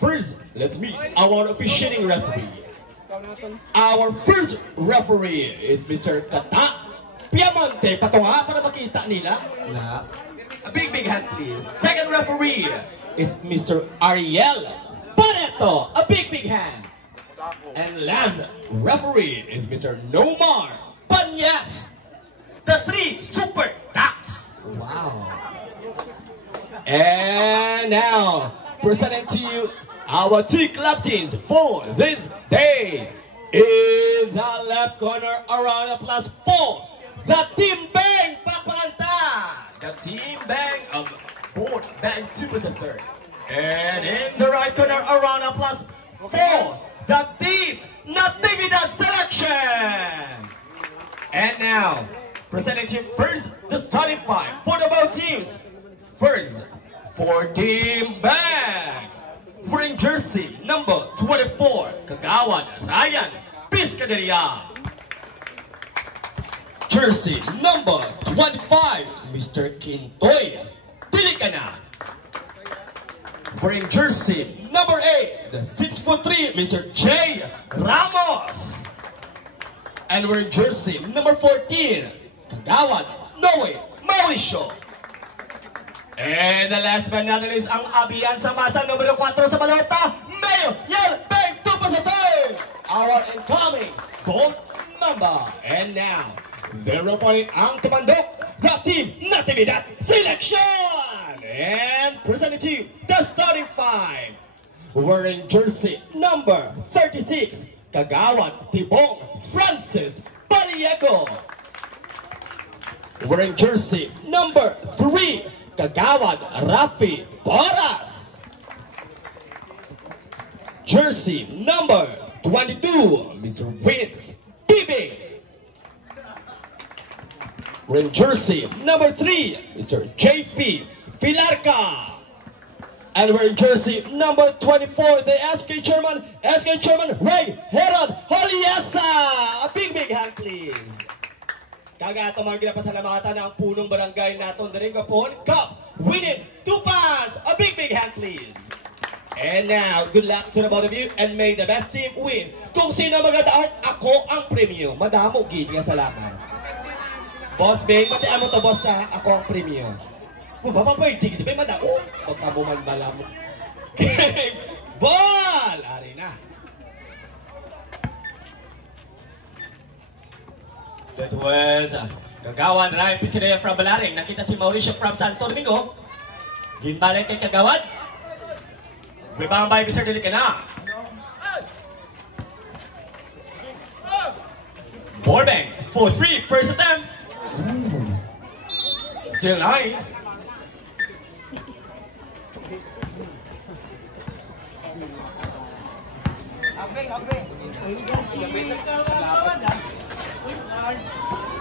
First, let's meet our officiating referee. Our first referee is Mr. Kata Piamonte. Patunga para makita nila. A big hand please. Second referee is Mr. Ariel Pareto. A big hand. And last referee is Mr. Nomar Panyas. The three super ducks. Wow. And now, presenting to you our two club teams for this day. In the left corner, around applause for the Team Bang Papanta. The Team Bang of Fort Bang 2%. And in the right corner, around applause for the Team Natividad Selection. And now, presenting to you first the starting five for the both teams. First, for Team Bang, wearing jersey number 24, Kagawad Ryan Piscaderia. Jersey number 25, Mr. Kintoy Tilicana. Wearing jersey number 8, the 6'3", Mr. J. Ramos. And wearing jersey number 14, Kagawad Noe Mauricio. And the last but not least, ang abiyan sa masa numero 4 sa balota, Mayo Yel Bang 2%. Our incoming gold number. And now, they're reporting ang tumandok, the Team Natividad Selection. And presenting to you the starting five. Wearing jersey number 36, Kagawad Tibong Francis Baliego. Wearing jersey number 3, Kagawad Rafi Boras. Jersey number 22, Mr. Vince Bibi. Wearing jersey number 3, Mr. JP Filarca. And wearing jersey number 24, the SK Chairman Ray Herod Holiasa. A big hand please. Kagato mga ginapasalamatan ng punong barangay naton na rin kapon. Cup winning 2 pounds. A big hand please. And now, good luck to the both of you and may the best team win. Kung sino magadaot, ako ang premium. Madamo gid nga salamat. Boss Bing, matian mo to boss sa ako ang premium. Mapapapay, di ba madamo? Pagka mo man bala mo. Ball! Ari na. That was Kagawad Ryan Piscaderia from Balaring. Nakita si Mauricio from Santo Domingo. Ginbalik kay Kagawad. Rebound by Mr. Tilicana. Borbang, 4-3, first attempt. Ooh. Still nice.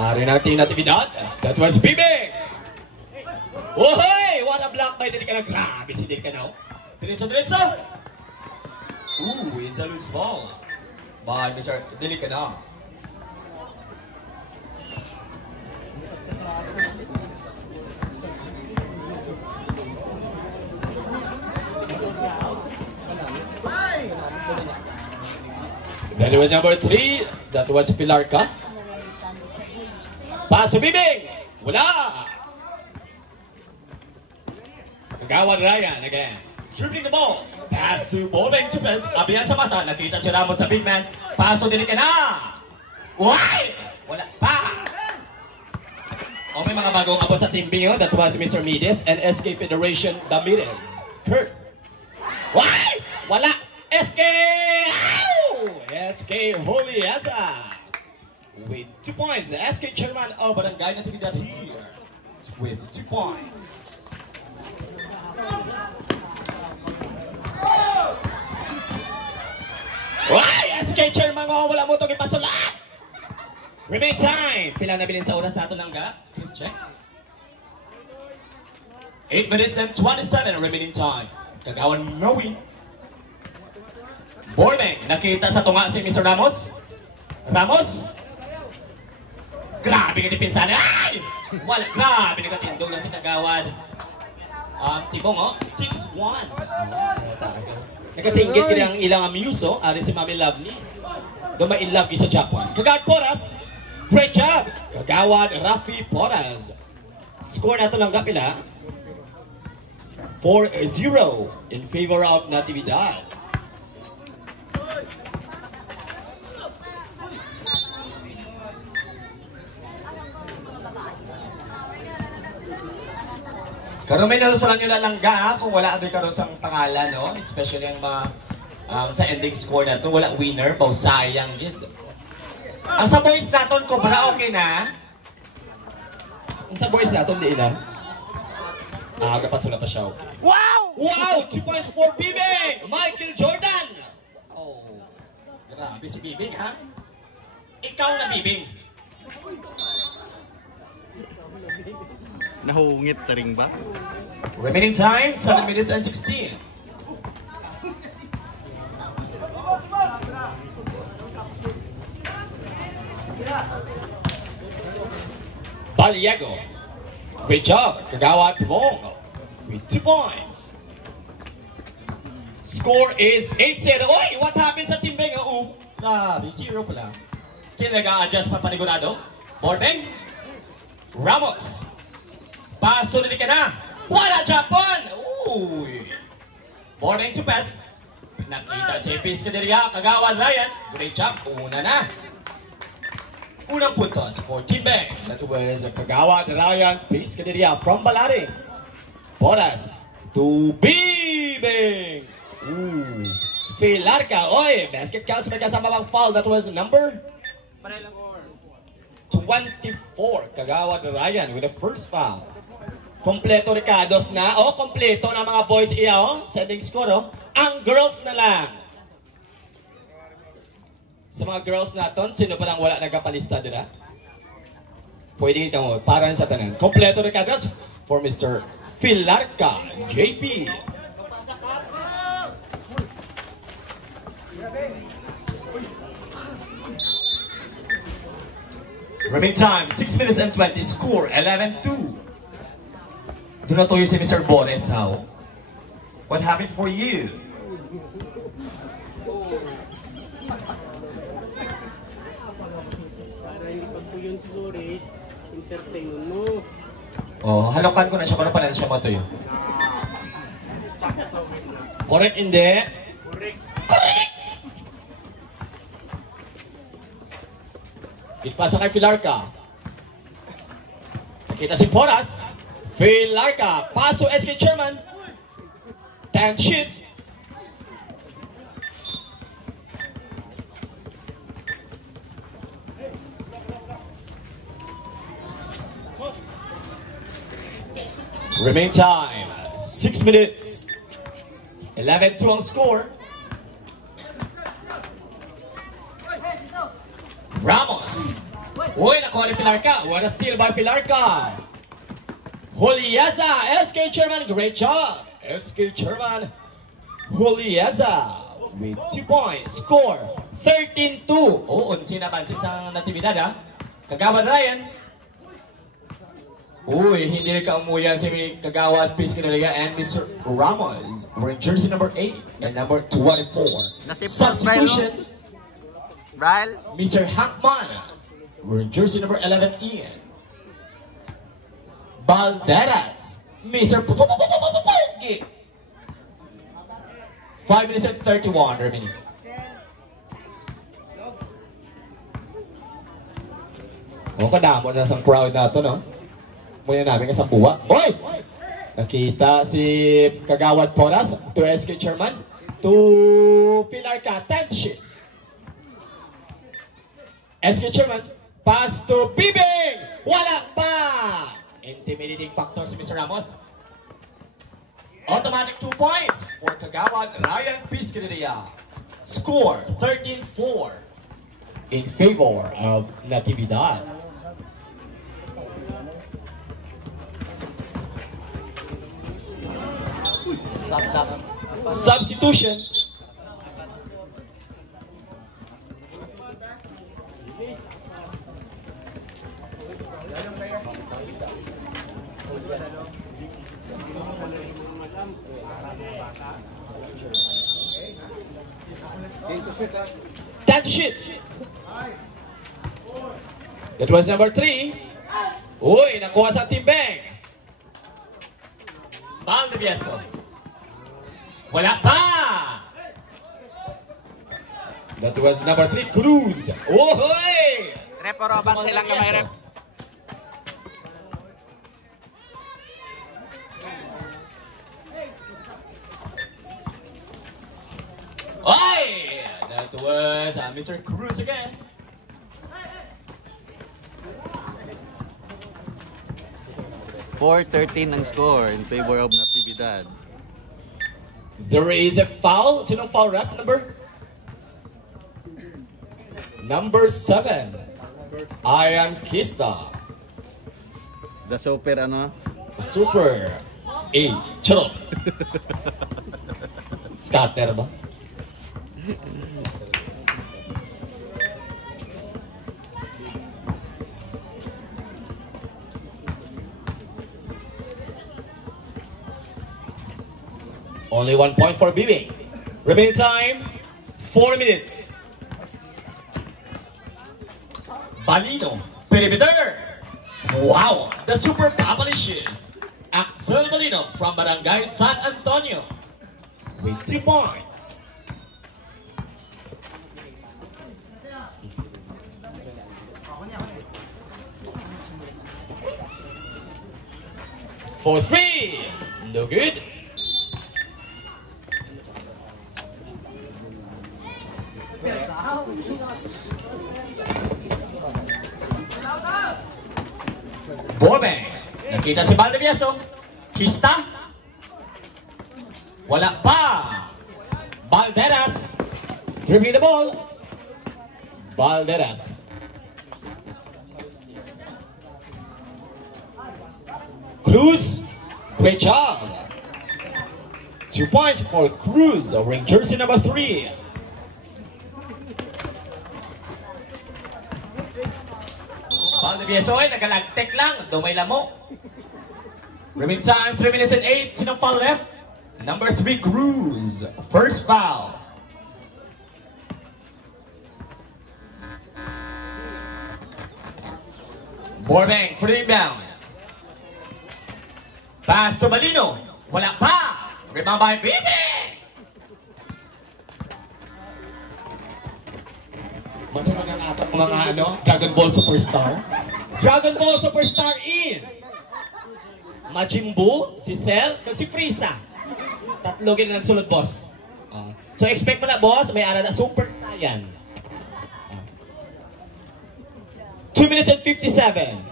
Ari natin Natividad. That was Bibig. Oh, hey! What a block by Tilicana. Grabe si Tilicana. Diretso. Ooh, it's a loose ball by Mr. Tilicana. That was number 3. That was Pilarca. Pass to Bibing. Wala. Kagawad Ryan again. Dribbling the ball. Pass to Bobeng Chupes. Abiyan sa masa. Nakita si Ramos na big man. Pass to Tilicana. Why? Wala pa. O may mga bagong abot sa Team Bingo. That was Mr. Mides and SK Federation Damides. Kurt. Why? Wala. SK. Ow! SK Holiasa. With 2 points. The SK Chairman of Barangay Natividad here. With 2 points. Why? SK Chairman ko, wala mo itong ipasulat! Remain time! Pila na bilin sa oras nato lang ga? Please check. 8 minutes and 27 remaining time. Kagawan Maui. Bormeng, nakita sa tunga si Mr. Ramos. Ramos. Grabe ka dipinsan. Ay! Wala, grabe nakatindog lang si Kagawad. Tibong, oh. 6-1. Nakasinggit kini ang ilang amuso, ari si Mami Lovely. Do ma-inlove sa Japan. Kagawad Porras, great job! Kagawad Rafi Porras. Score na ito lang kapila. 4-0 in favor of Natividad. Karon may nalusulan nyo na langga kung wala agad karon sa pangalan, no? Especially ang mga sa ending score na ito, wala winner, pao sayang yun. Ang sa boys natin, Cobra, okay na? Ang sa boys natin, di ilan? Aga pa sila pa siya. Wow! Wow! 2 points for Bibing! Michael Jordan! Oh, grabe si Bibing, ha? Ikaw na, Bibing. Nahungit sa ring ba? Remaining time, 7 minutes and 16. Baliego. Great job. Kagawad Tibong with 2 points. Score is 8-0. Oy! What happened sa Timbeng? Oo. Grabe, 0 pala. Still nag-a-adjust pa panigurado. Bordeng. Ramos. Paso na ka na. Wala Japan! Uy! Bordeng to pass. Nakita si Piscaderia. Kagawad Ryan. Great job. Una na. Unang puntos for Timbeng. That was Kagawad Ryan Piscaderia from Balaring. Porras to Bibing. Ooh. Pilarca. Oy! Basket counts. May kasama bang foul. That was number 24. Kagawad Ryan with the first foul. Kompleto Ricardos na. Oh, kompleto na mga boys iya, oh. Sending score, oh. Ang girls na lang. Sa mga girls natin, sino pa lang wala nagkapalista dira? Pwede ka mo, para sa tanan. Kompleto Ricardos for Mr. Filarca, JP. Remaining time, 6 minutes and 20. Score, 11-2. Do not you si Mr. Boris, how? What happened for you? Oh, halokan ko na siya. Kano pa na siya matuyo? Correct, hindi? Correct. Correct! Ipasa kay Filarca. Nakita si Porras. Filarca. Paso SK Chairman. Time shoot. Remain time. 6 minutes. 11-2 ang score. Ramos. Uy, nakuha ni Filarca. What a steal by Filarca. Julieza, SK Chairman, great job. SK Chairman, Julieza with 2 points. Score, 13-2. Oo, sinapansin sa Natividad, ha? Kagawad Ryan. Uy, hindi na kaumuyan si Kagawad Piscaderia and Mr. Ramos. We're in jersey number 8 and number 24. Substitution. Bryle. Mr. Hackman. We're in jersey number 11 Ian. Balderas. Mr. Pogi. 5 minutes and 31 remaining. O, kadamo na sa crowd na ito, no? Muna namin sa buwa. Oy! Nakita si Kagawad Porras to SK Chairman to Filarca. Time to shoot. SK Chairman, pass to Bibing! Wala pa! Intimidating factor si Mr. Ramos. Automatic 2 points for Kagawad Ryan Piscaderia. Score 13-4 in favor of Natividad. Substitution. Time to shoot. That was number 3. Uy, nakuha sa Team Bang. Valdivieso. Wala pa. That was number 3, Cruz. Oh, hoy! Rep, oro, abante lang kamay, rep. Oy! That was Mr. Cruz again. .413 ang score in favor of Natividad. There is a foul. Sinong foul, rep? Number 7. Ian Kista. The super ano? Super Ace. Charot. Scatter ba? Only 1 point for BB. Remaining time, 4 minutes. Balino, perimeter. Wow, the super Pabalicious. Axel Balino from Barangay San Antonio with 2 points. For 3, no good. Borbeng. Nakita si Valdivieso. Kista. Wala pa. Valderas. Dribbling the ball. Valderas. Cruz. Great job. 2 points for Cruz, wearing jersey number 3. Valdivieso ay nagalagtek lang. Dumay lamo. Remaining time, 3 minutes and 8. Sinong foul left? Number 3, Cruz. First foul. Borbeng for the rebound. Pass to Balino. Wala pa. Rebound by Bibi. Masa mga ano, Dragon Ball Superstar. Dragon Ball Superstar in. Majin Buu, si Cell, kag si Frieza. Tatlo gina nagsulod, boss. So expect mo na, boss, may ara na superstar yan. 2 minutes and 57.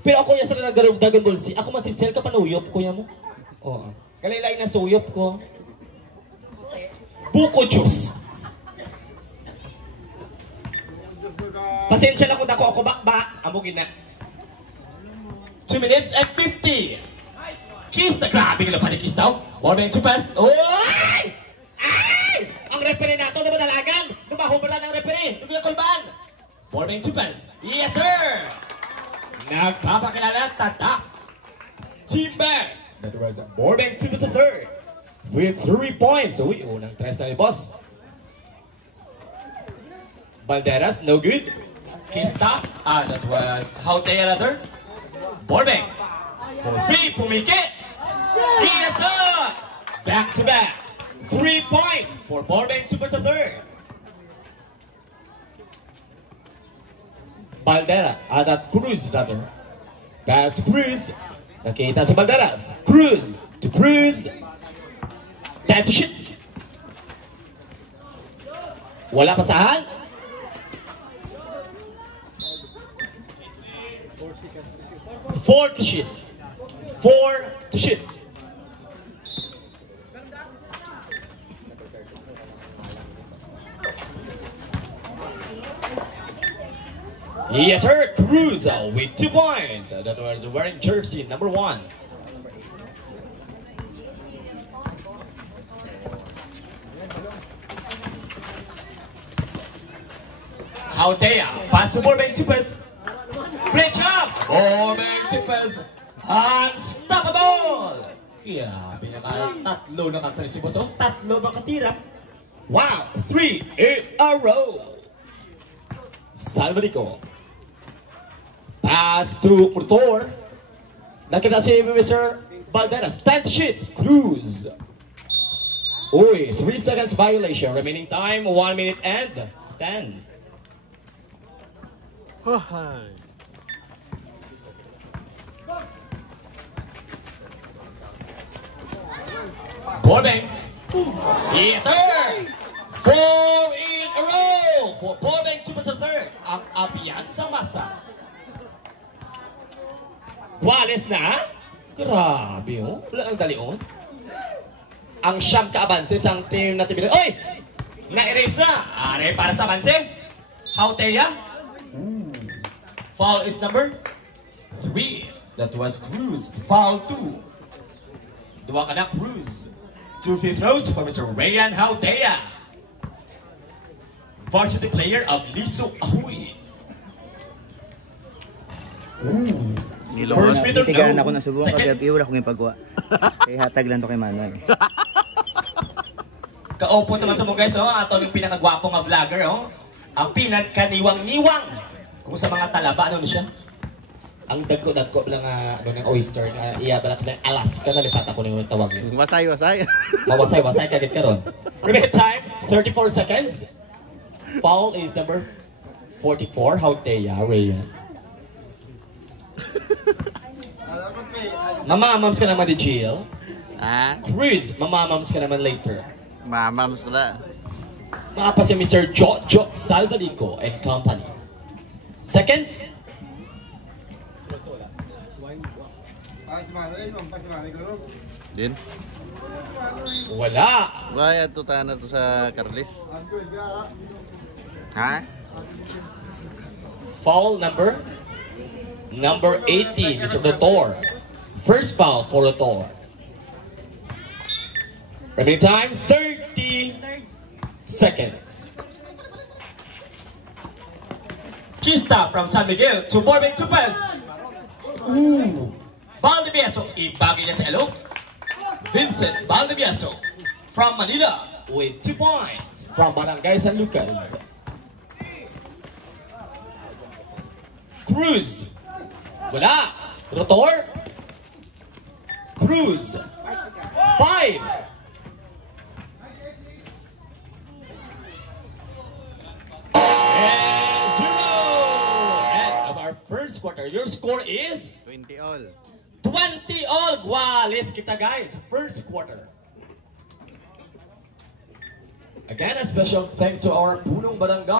Pero ako yan sa Dragon Ball Z. Ako man si Cell, kapanuyop, kuya mo. Oo. Kalaylay na suyop ko. Buko juice. Pasensya lang kung ako bakba. Amugin na. 2 minutes and 50. Kista. Grabe ka lang pa ni Kista. Borbeng to pass. Oy! Ay! Ang referee na ito, namadalagan. Dumahubara ng referee. Nagulakulban. Borbeng to pass. Yes, sir! Nagpapakilala, tatak. Team Bang. That was Borbeng to the third. With 3 points. Uy, unang tres na ni boss. Valderas, no good. Kista, that was Haute another. Borbeng for 3, pumikit. Yes, sir! Back to back. 3 points for Borbeng to the third. Valdera, that Cruz rather. Pass to Cruz. Nakita si Valderas. Cruz to Cruz. Time to shoot. Wala pasahan. Four to shoot. 4 to shoot. Yes, sir. Cruz with 2 points. That was wearing jersey number 1. Hautea, pass to Borbeng Tipes. Great job! Borbeng Tipes, unstoppable! Kaya, pinaka tatlo nakatira si Boss. Tatlo nakatira. Wow! 3 in a row. Salvadorico. Pass through Motor. Nakita si Mr. Valderas. 10th sheet. Cruz. Uy, 3 seconds violation. Remaining time, 1 minute and 10. Borbeng. Yes, sir! 4 in a row for Borbeng to the third. Ang Apianza Masa. Wallace na? Grabe, oh. Wala ang dalion. Ang siyam ka-abanses ang team na tibili. Oy! Na-erase na. Are para sa abanse. Hauteya. Foul is number 3. That was Cruz. Foul 2. Dua ka na, Cruz. 2 free throws for Mr. Rayan Hauteya. Varsity player of Liso Ahoy. First free throw, Titiganan no. ako ng subukan Second. kagabi, wala akong ipagawa. Kaya hatag lang to kay Manuel. Kaopo naman sa mga guys, oh. Ato yung pinakagwapong nga vlogger, oh. Ang pinagkaniwang-niwang. Kung sa mga talaba, ano siya? Ang dagko-dagko lang ano ng oyster na iyabalak ng Alaska na lipat ako yung tawag niyo. Wasay. Mawasay-wasay kagit karon. Remaining time, 34 seconds. Foul is number 44. Hauteya, Rayan. Mamamams ka naman ni Jill. Ha? Cruz, mamamams ka naman later. Mamams ko na. Mapa si Mr. Jojo Salvadorico and company. Second. Din? Wala. Why ato na to sa Carlis? Ha? Foul number 18, Mr. Lotor. First foul for Lotor. Remaining time, 30 seconds. Chista from San Miguel to Borbeng to pass. Ooh. Valdivieso, ibagi niya sa Elok. Vincent Valdivieso from Manila with 2 points from Barangay San Lucas. Cruz. Wala. Rotor. Cruz. 5. And 0. End of our first quarter. Your score is 20 all. 20 all. Guales kita guys. First quarter. Again, a special thanks to our punong barangay.